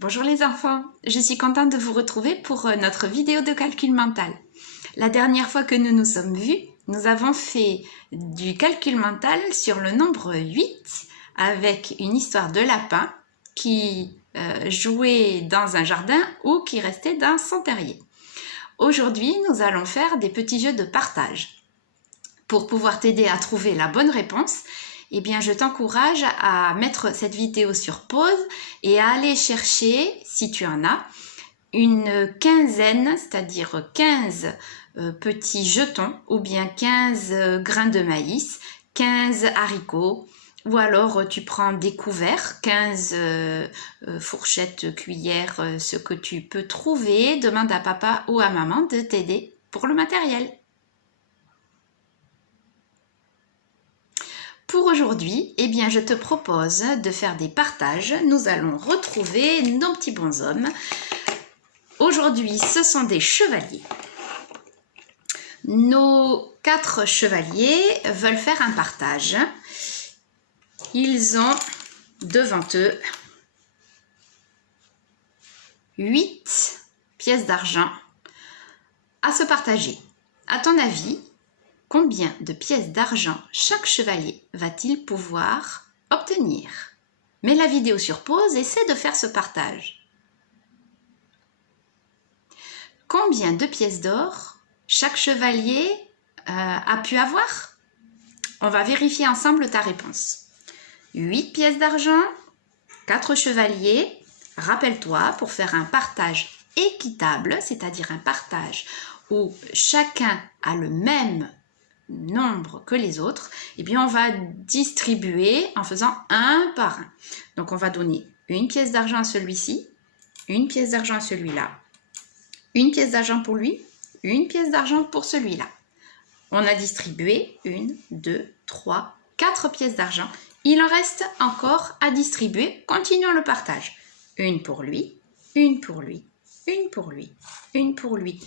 Bonjour les enfants, je suis contente de vous retrouver pour notre vidéo de calcul mental. La dernière fois que nous nous sommes vus, nous avons fait du calcul mental sur le nombre 8 avec une histoire de lapin qui jouait dans un jardin ou qui restait dans son terrier. Aujourd'hui, nous allons faire des petits jeux de partage. Pour pouvoir t'aider à trouver la bonne réponse, eh bien, je t'encourage à mettre cette vidéo sur pause et à aller chercher, si tu en as, une quinzaine, c'est-à-dire 15 petits jetons ou bien 15 grains de maïs, 15 haricots, ou alors tu prends des couverts, 15 fourchettes, cuillères, ce que tu peux trouver. Demande à papa ou à maman de t'aider pour le matériel. Pour aujourd'hui, eh bien, je te propose de faire des partages. Nous allons retrouver nos petits bonshommes. Aujourd'hui, ce sont des chevaliers. Nos 4 chevaliers veulent faire un partage. Ils ont devant eux 8 pièces d'argent à se partager. À ton avis, combien de pièces d'argent chaque chevalier va-t-il pouvoir obtenir? Mets la vidéo sur pause et essaie de faire ce partage. Combien de pièces d'or chaque chevalier a pu avoir? On va vérifier ensemble ta réponse. 8 pièces d'argent, 4 chevaliers. Rappelle-toi, pour faire un partage équitable, c'est-à-dire un partage où chacun a le même nombre que les autres, eh bien on va distribuer en faisant un par un. Donc on va donner une pièce d'argent à celui-ci, une pièce d'argent à celui-là, une pièce d'argent pour lui, une pièce d'argent pour celui-là. On a distribué 1, 2, 3, 4 pièces d'argent. Il en reste encore à distribuer. Continuons le partage. Une pour lui, une pour lui, une pour lui, une pour lui.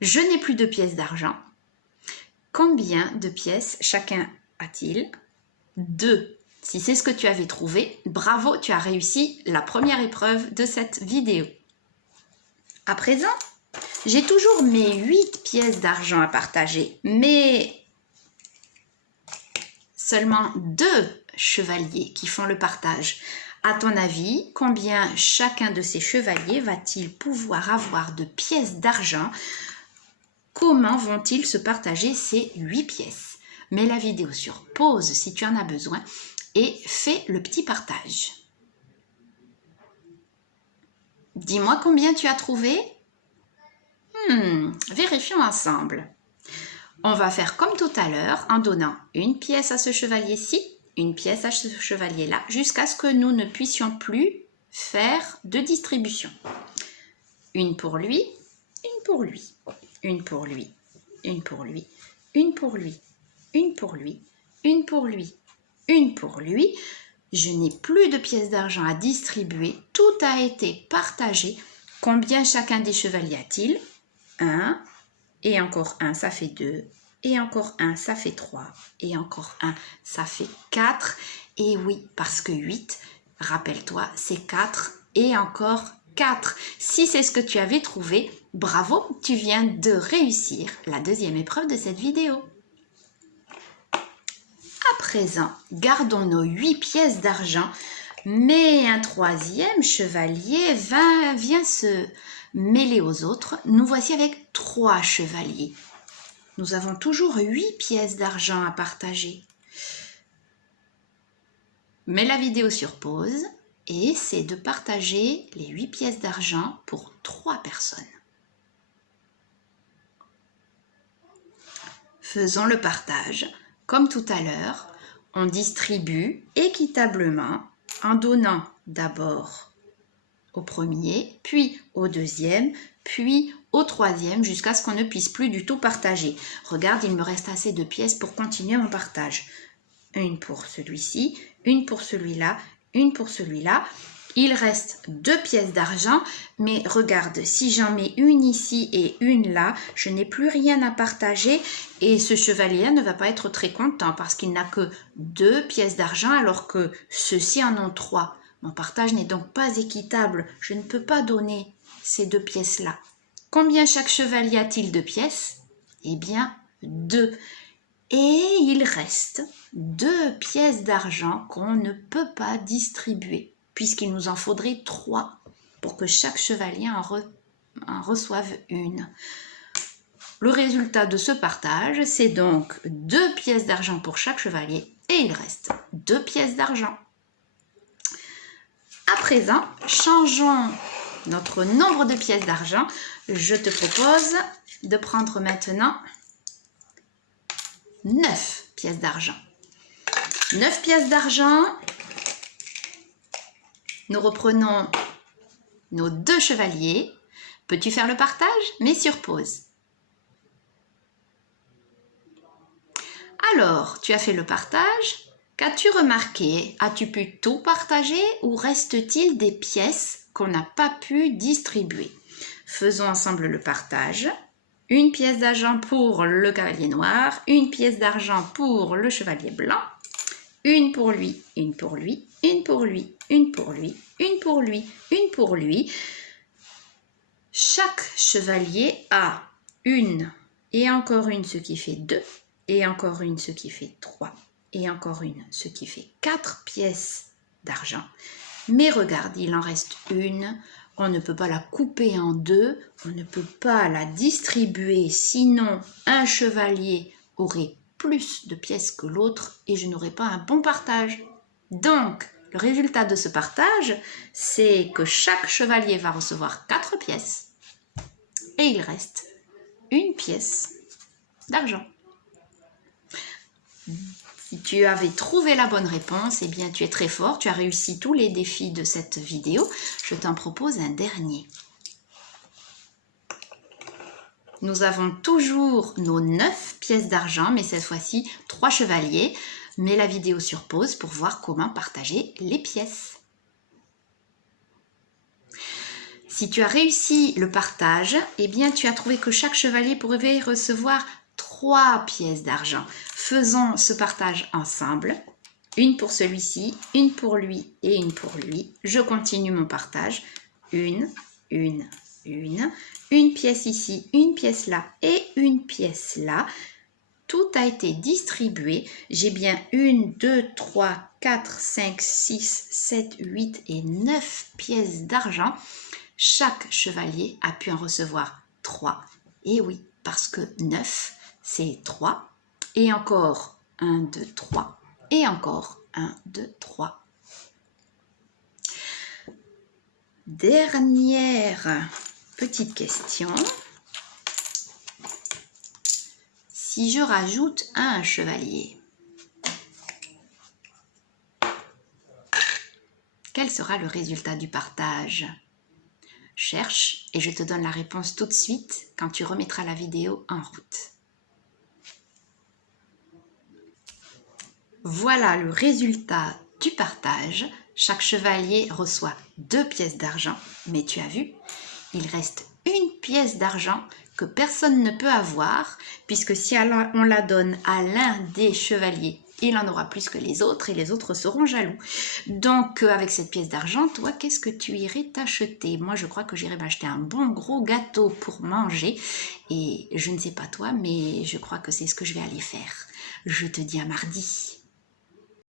Je n'ai plus de pièces d'argent. Combien de pièces chacun a-t-il? 2. Si c'est ce que tu avais trouvé, bravo, tu as réussi la première épreuve de cette vidéo. À présent, j'ai toujours mes 8 pièces d'argent à partager, mais seulement 2 chevaliers qui font le partage. À ton avis, combien chacun de ces chevaliers va-t-il pouvoir avoir de pièces d'argent? Comment vont-ils se partager ces 8 pièces? Mets la vidéo sur pause si tu en as besoin et fais le petit partage. Dis-moi combien tu as trouvé? Vérifions ensemble. On va faire comme tout à l'heure en donnant une pièce à ce chevalier-ci, une pièce à ce chevalier-là, jusqu'à ce que nous ne puissions plus faire de distribution. Une pour lui, une pour lui. Une pour lui, une pour lui, une pour lui, une pour lui, une pour lui, une pour lui. Je n'ai plus de pièces d'argent à distribuer. Tout a été partagé. Combien chacun des chevaliers a-t-il? 1, et encore 1, ça fait 2, et encore 1, ça fait 3, et encore 1, ça fait 4. Et oui, parce que 8, rappelle-toi, c'est 4, et encore 4. Si c'est ce que tu avais trouvé, bravo, tu viens de réussir la deuxième épreuve de cette vidéo. À présent, gardons nos 8 pièces d'argent, mais un troisième chevalier vient se mêler aux autres. Nous voici avec 3 chevaliers. Nous avons toujours 8 pièces d'argent à partager. Mets la vidéo sur pause et essaie de partager les 8 pièces d'argent pour 3 personnes. Faisons le partage. Comme tout à l'heure, on distribue équitablement en donnant d'abord au premier, puis au deuxième, puis au troisième, jusqu'à ce qu'on ne puisse plus du tout partager. Regarde, il me reste assez de pièces pour continuer mon partage. Une pour celui-ci, une pour celui-là, une pour celui-là. Il reste 2 pièces d'argent, mais regarde, si j'en mets une ici et une là, je n'ai plus rien à partager et ce chevalier ne va pas être très content parce qu'il n'a que 2 pièces d'argent alors que ceux-ci en ont 3. Mon partage n'est donc pas équitable. Je ne peux pas donner ces 2 pièces-là. Combien chaque chevalier a-t-il de pièces? Eh bien, 2. Et il reste 2 pièces d'argent qu'on ne peut pas distribuer, puisqu'il nous en faudrait 3 pour que chaque chevalier en reçoive une. Le résultat de ce partage, c'est donc 2 pièces d'argent pour chaque chevalier et il reste 2 pièces d'argent. À présent, changeons notre nombre de pièces d'argent. Je te propose de prendre maintenant 9 pièces d'argent. 9 pièces d'argent. Nous reprenons nos 2 chevaliers. Peux-tu faire le partage? Mais sur pause. Alors, tu as fait le partage. Qu'as-tu remarqué? As-tu pu tout partager ou reste-t-il des pièces qu'on n'a pas pu distribuer? Faisons ensemble le partage. Une pièce d'argent pour le cavalier noir, une pièce d'argent pour le chevalier blanc, une pour lui, une pour lui, une pour lui, une pour lui, une pour lui, une pour lui. Chaque chevalier a une et encore une, ce qui fait 2, et encore une, ce qui fait 3, et encore une, ce qui fait 4 pièces d'argent. Mais regarde, il en reste une. On ne peut pas la couper en 2, on ne peut pas la distribuer, sinon un chevalier aurait plus de pièces que l'autre et je n'aurais pas un bon partage. Donc, le résultat de ce partage, c'est que chaque chevalier va recevoir 4 pièces et il reste une pièce d'argent. Si tu avais trouvé la bonne réponse, eh bien tu es très fort, tu as réussi tous les défis de cette vidéo. Je t'en propose un dernier. Nous avons toujours nos 9 pièces d'argent, mais cette fois-ci 3 chevaliers. Mets la vidéo sur pause pour voir comment partager les pièces. Si tu as réussi le partage, eh bien tu as trouvé que chaque chevalier pourrait recevoir 3 pièces d'argent. Faisons ce partage ensemble. Une pour celui-ci, une pour lui et une pour lui. Je continue mon partage. Une pièce ici, une pièce là et une pièce là. Tout a été distribué. J'ai bien 1, 2, 3, 4, 5, 6, 7, 8 et 9 pièces d'argent. Chaque chevalier a pu en recevoir 3. Et oui, parce que 9, c'est 3. Et encore 1, 2, 3. Et encore 1, 2, 3. Dernière petite question. Si je rajoute un chevalier, quel sera le résultat du partage? Cherche et je te donne la réponse tout de suite quand tu remettras la vidéo en route. Voilà le résultat du partage. Chaque chevalier reçoit 2 pièces d'argent, mais tu as vu, il reste une pièce d'argent que personne ne peut avoir, puisque si on la donne à l'un des chevaliers, il en aura plus que les autres et les autres seront jaloux. Donc avec cette pièce d'argent, toi, qu'est-ce que tu irais t'acheter? Moi, je crois que j'irais m'acheter un bon gros gâteau pour manger. Et je ne sais pas toi, mais je crois que c'est ce que je vais aller faire. Je te dis à mardi.